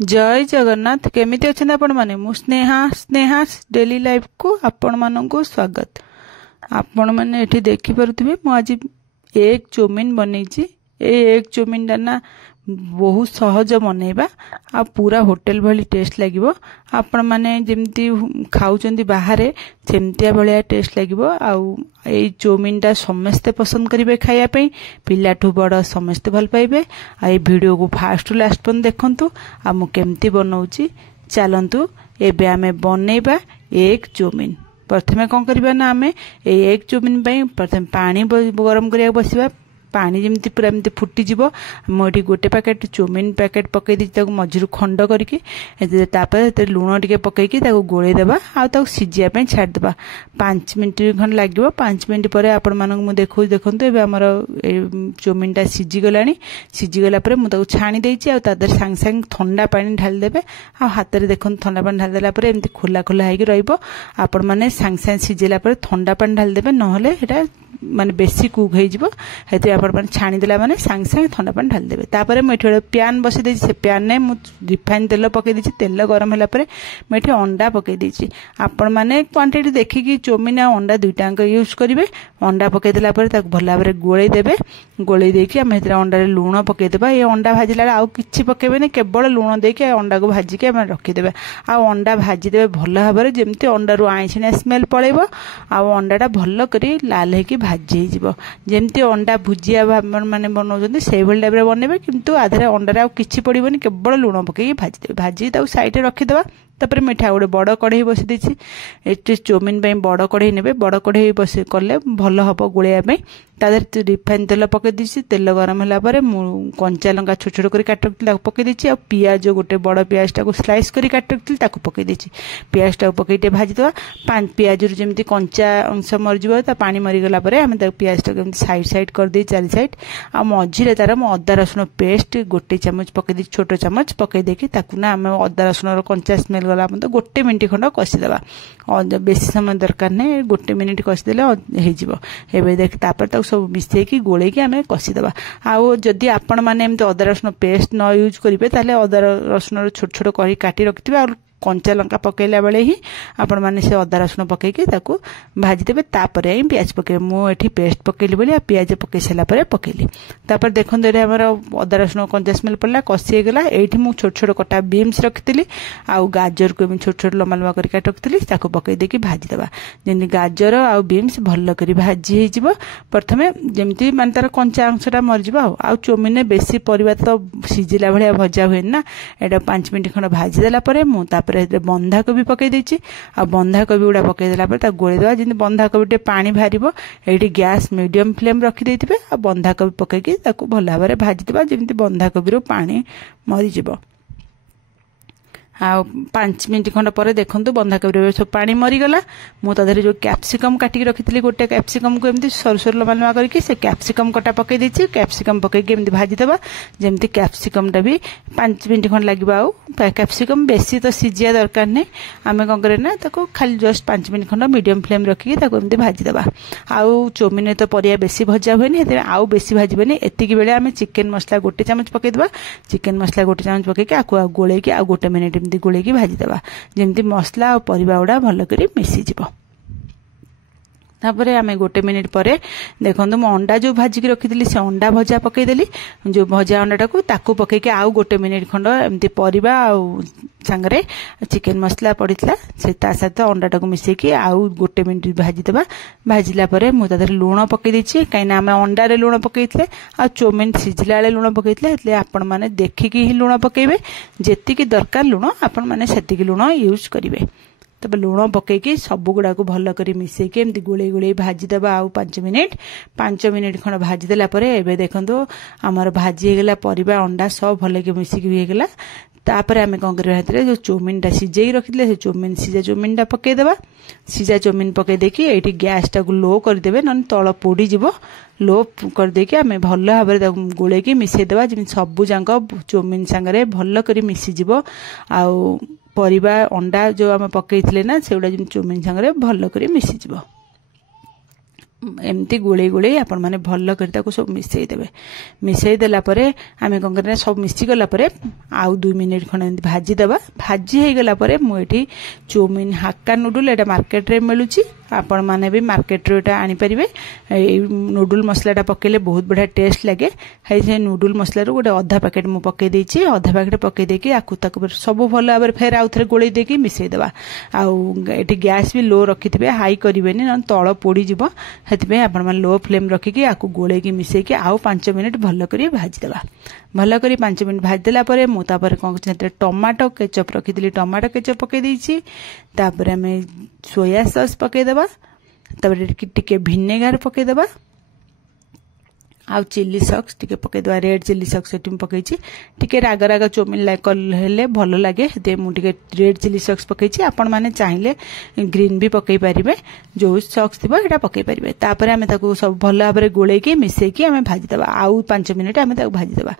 जय जगन्नाथ केमिति अछन आपण माने मु स्नेहा डेली लाइफ को आपण माननकु स्वागत। आपण माने एठी देखि परथुबे मु आज एक चौमिन बनैछि। एक चौमिन ना बहुत सहज बनैबा आ पूरा होटल भली टेस्ट लागिवो। आपण माने जेमती खाउचंदी बाहरे सेमतिया भलिया टेस्ट लागिवो। आ ए चौमिन टा समस्ते पसंद करिवे खाया पई, पिलाठू बड़ समस्ते भल पाइबे। आ ए वीडियो को फास्ट टू लास्ट पन देखंतु आ मु केमती बनौछि चलंतु एबे आमे बनैबा एक चौमिन। प्रथमे कोन करबा ना आमे ए एक चौमिन पई प्रथम पानी गरम करिया बसिबा। पानी जमती पूरा एमती फुटी जीवो। मोटी गोटे पैकेट चौमिन पैकेट पकई दी मझिरु खंड करके लुण टिके पकईकी गोले देबा आ सिझिया पे छाड़ देबा। 5 मिनट खंड लागिवो। 5 मिनट पर आपण मानक मु देखंतु एबे हमर चौमिन टा सिझी गलानी। सिझी गला पर मु ताको छाणी देइछि आ तादर संग संग ठंडा पानी ढाल देबे। आ हाथ रे देखंतु ठंडा पानी ढाल देला पर एमती खुला खुला हेकी रहइबो। आपण माने संग संग सिझिला पर ठंडा पानी ढाल देबे, नहले एटा माने बेसी कुक हे जिवो। हेते आपण माने छाणी देला माने संग संग ठंडा पानी ढाल देबे। तापर मु एठी प्यान बसे देछि। से प्यान ने मु रिफाइन तेल पकई देछि। तेल गरम होला पर मु एठी अंडा पकई देछि। आपण माने क्वांटिटी देखिकी चौमिन आ अंडा दुइटांक यूज करिवे। अंडा पकई देला पर ताक भला भाबरे गोळै देबे। गोळै देकी हम हेतरा अंडा रे लूण पकई देबा। ए अंडा भाजिला आउ किछि पकेबेनी, केवल लूण देकी अंडा को भाजी के हम रखि देबे। आ अंडा भाजी देबे भला भाबरे जेमति अंडा रु आइछिना स्मेल पळेबो। आ अंडाटा भलो करी लाल हेकी भाजी जीवो। जेमति अंडा भुजिया माने बनौछन्ती सेही भली टाइप रे बनेबे, किंतु आधरे अंडा रे आउ किछि पड़िबोनी, केवल लूण पकेई भाजी देबे। भाजी ताउ साइड रे रखि देबा। तापर मिठा गोटे बड़ कढ़ई बसी देछि। एटी चौमिन पई बड़ कढ़ई नेबे। बड़ कढ़ई बसी करले भलो हबो गोळेया पई। तादर रिफाइन तेल पकई देछि। तेल गरम होला पर मु कंचा लंका छोट छोट करी काट रखिला पकई देछि। आ पियाज गोटे बड़ पियाज टाको स्लाइस करी काट रखिला ताको पकई देछि। पियाज टाको पकई टे भाजी देबा। पान पियाज रु जेमति कंचा अंश मर जिवो ता पानी मरी गला पर हम ता पियाज टाको साइड साइड कर दे चारि साइड। आ मझिरे तार म अदा रसुन पेस्ट गोटे चम्मच पकई दे, छोट चम्मच पकई देकी ताकू ना हम अदा रसुन रो कंचा स्मेल गला हम तो गोटे मिनिट खंड कसी देबा। बेसी समय दरकार नै, गोटे मिनिट कसी देले हे जिवो। एबे देख तापर ताको सब मिसेकी गोळेकी हमें कसी देबा। आ जदी आपण माने एमते अदा रसुन पेस्ट न यूज करिवे ताले अदा रसुन रो छोट छोट करी काटी रखिथिबे। आ कंचा लंका पकैला बेले ही आपण माने से अदा रसुन पकैके ताकू भाजी देबे। तापर ही प्याज पके मु एठी पेस्ट पकेली बोली आ प्याज पके सला पर पकेली। तापर देखन देरे हमर अदा रसुन कंचा स्मेल पड़ला, कसी हे गेला। एठी मु छोट छोट कटा बीन्स रखितली। आ गाजर को छोट छोट लम्बा लम्बा करी काट रखितली। ताकू पकै देकी भाजी देबा। जेनि गाजर आ बीन्स भल्लो करी भाजी हे जिवो। प्रथमे जेमति मान तार कंचा अंशटा मर जिवो। आ चौमिन ने बेसी परिबा तो सिजिला भलिया भजा होय ना। एटा 5 मिनिट खंड भाजी देला परे मु बंधा कोबी पकई देछि। आ बंधा कोबी गुडा पकई देला पर ता गोळे देबा। जिन बंधा कोबी टे पानी भारिबो। एठी गैस मीडियम फ्लेम रखि देथिबे। आ बंधा कोबी पकईकी ताकू भला भाबरे भाजी देबा, जेमति बंधा कोबी रो पानी मरि जिवो। आ 5 मिनिट खंड पर देखंतु बंधा कोबी सब पानी मरी गला। मु तादरे जो कैप्सिकम काटी रखितली गोटे कैप्सिकम को एमती सर सर लम्बा लम्बा करके से कैप्सिकम कटा पकई देछि। कैप्सिकम पकईके एमती भाजी देबा, जेमती कैप्सिकम टा भी 5 मिनिट खंड लागिबा। आ कैप्सिकम बेसी तो सिजिया दरकार नै। आमे कोन करे ना ताको खाली जस्ट 5 मिनिट खंड मीडियम फ्लेम रखिके ताको एमती भाजी देबा। आ चौमिन तो परिया बेसी भजा होयनी, हेते आउ बेसी भाजीबेनी। एतिकी बेले आमे चिकन मसला गोटे चमच पकई देबा। चिकन मसला गोटे चमच पकईके आकु गोळेकी आ गोटे मिनिट गोळेकी भाजी देबा, जेमती मसला और परिबा उडा भलो करी मिसी जिवो। तापरे आमे गोटे मिनिट परे देखंतु म अंडा जो भाजी के रखितली से अंडा भजा पकई देली। जो भजा अंडा टाको ताकू पकईके आउ गोटे मिनिट खंड एमती परिबा आ संगरे चिकन मसला पड़ितला से ता साथ अंडा टाको मिसेकी आउ गोटे मिनिट भाजी देबा। भाजिला परे मु तादर लूण पकई देछि। काइना आमे अंडा रे लूण पकईतले आ चौमिन सिझिला बेले लूण पकईतले। एतले आपण माने देखिकी ही लूण पकईबे। जेतिकी दरकार लूण आपण माने सेतिकी लूण यूज करिवे। तब लूण पकईकी सब गुड़ा को भल करी मिसेकी एमती गोळे गोळे भाजी देबा। आउ 5 मिनिट खंड भाजी देला परे एबे देखंतु हमर भाजी हे गेला। परिबा अंडा सब भले के मिसेकी हे गेला। तापर आमे कोन करबा हेतरे जो चौमिन टा सिजेई रखितले से चौमिन सिजा चौमिन टा पकई देबा। सिजा चौमिन पकई देकी एठी गैस टा को लो कर देबे, नन तळ पोडी जिवो। लो कर देकी आमे भलो भाबरे गोळे की मिसे देबा, जिन सब जांक चौमिन संगरे भलो करी मिसी जिवो। आउ परिबा अंडा जो आमे पकईतले ना सेउडा जिन चौमिन संगरे भलो करी मिसी जिवो। एमती गोले गोले आपण माने भल कर ताको सब मिसई देबे मिसई देला परे आमे कोन करना सब मिसी गला परे आउ 2 मिनिट खण एमती भाजी देबा भाजी हे गला परे मु एठी चाउमीन हक्का नूडल एटा मार्केट रे मिलुची आपण माने भी मार्केट रे एटा आनी परिबे ए नूडल मसलाटा पकेले बहुत बढ़िया टेस्ट लागे हे से नूडल मसला रो गोटे आधा पैकेट मु पके देछि आधा पैकेट पके देकी आकु ताको सब भल आबर फेर आउ थरे गोळे देकी मिसई देबा आउ एठी गैस भी लो रखिथिबे हाई करिवेनी न तळ पोडी जिवो हेतिबे आपण मन लो फ्लेम रखिकी आकु गोळे की मिसई के आउ 5 मिनिट भल करी भाजी देबा भल करी 5 मिनिट भाजी देला परे मु तापर कोन छेते टमाटो केचप रखिथिली टमाटो केचप पके देछि तापर हमें सोया सॉस पके देबा तापर टिके विनेगर पके देबा आ चिल्ली सॉस टिके पके देबा रेड चिल्ली सॉस एटिम पकेछि टिके राग राग चाउमीन लाइक हेले भलो लागे हेते मु टिके रेड चिल्ली सॉस पकेछि आपण माने चाहिले ग्रीन भी पके परिबे जो सॉस थिबा एटा पके परिबे तापर हमें ताको सब भलो भाबरे गोळे के मिसई के हमें भाजी देबा आउ 5 मिनिट हमें ताको भाजी देबा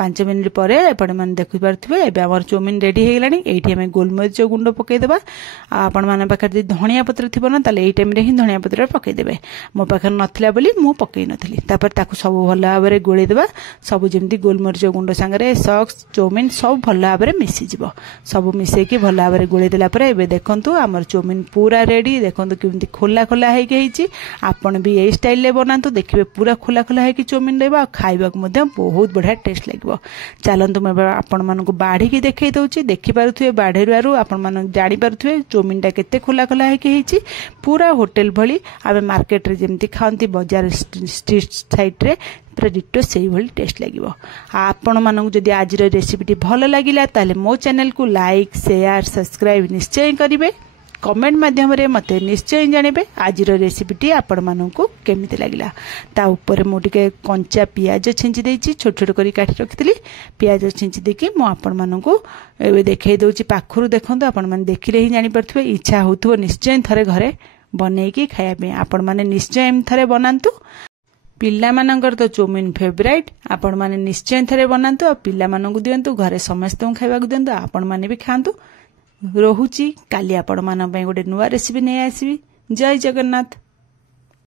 5 मिनिट परे आपण माने देखि परथिबे एबे हमर चाउमीन रेडी हे गेलानी एठी हमें गोलमरिच गुंड पके देबा आपण माने पाखर जे धनिया पत्र थिबो ना ताले एई टाइम रे ही धनिया पत्र पके देबे मो पाखर नथिला बोली मु पके नथिली तापर ताको सब भल भाबरे गोळे देबा सब जेमती गोलमरिच गुंड संगरे सॉस चाउमीन सब भल भाबरे मिसी जिवो सब मिसई के भल भाबरे गोळे देला परे एबे देखंतु हमर चाउमीन पूरा रेडी देखंतु केमती खोला खोला हे के हिची आपण भी ए स्टाइल ले बनांतु देखिबे पूरा खोला खोला हे के चाउमीन देबा खाइबा को मध्ये बहुत बढ़िया टेस्ट लागबो चलंतु मैं आपण मानको बाढी की देखै दउची देखि पारुथुए बाढेरुआरु आपण मान जानि पारुथुए चाउमीन टा केते खोला खोला हे के हिची पूरा होटल भली आबे मार्केट रे जेमती खांती बाजार स्ट्रीट साइड रे पूरा डिटो सेही भली टेस्ट लागिवो आपण मानको जदी आज रे रेसिपी भलो लागिला ताले मो चैनल को लाइक शेयर सब्सक्राइब निश्चय करिवे कमेंट माध्यम रे मते निश्चय जानिबे आज रो रेसिपीटी आपण माननकु केमिति लागिला ता ऊपर मो टिके कंचा पियाज छिंची देछि छोट छोट करी काटी रखितली पियाज छिंची देकी मो आपण माननकु एबे देखै दउची पाखरु देखंतु आपण मान देखिले ही जानि परथबे इच्छा होतबो निश्चय थरे घरे बनेकी खाया पे आपण माने निश्चय एम थरे बनांतु पिल्ला मानकर तो चाउमीन फेवरेट आपण माने निश्चय थरे बनांतु पिल्ला मानकु दियंतु घरे समस्त खाइबा को दियंतु आपण माने भी खांतु रोहुची काली आपण मान गोटे नुआ रेसिपी नहीं आसबी जय जगन्नाथ।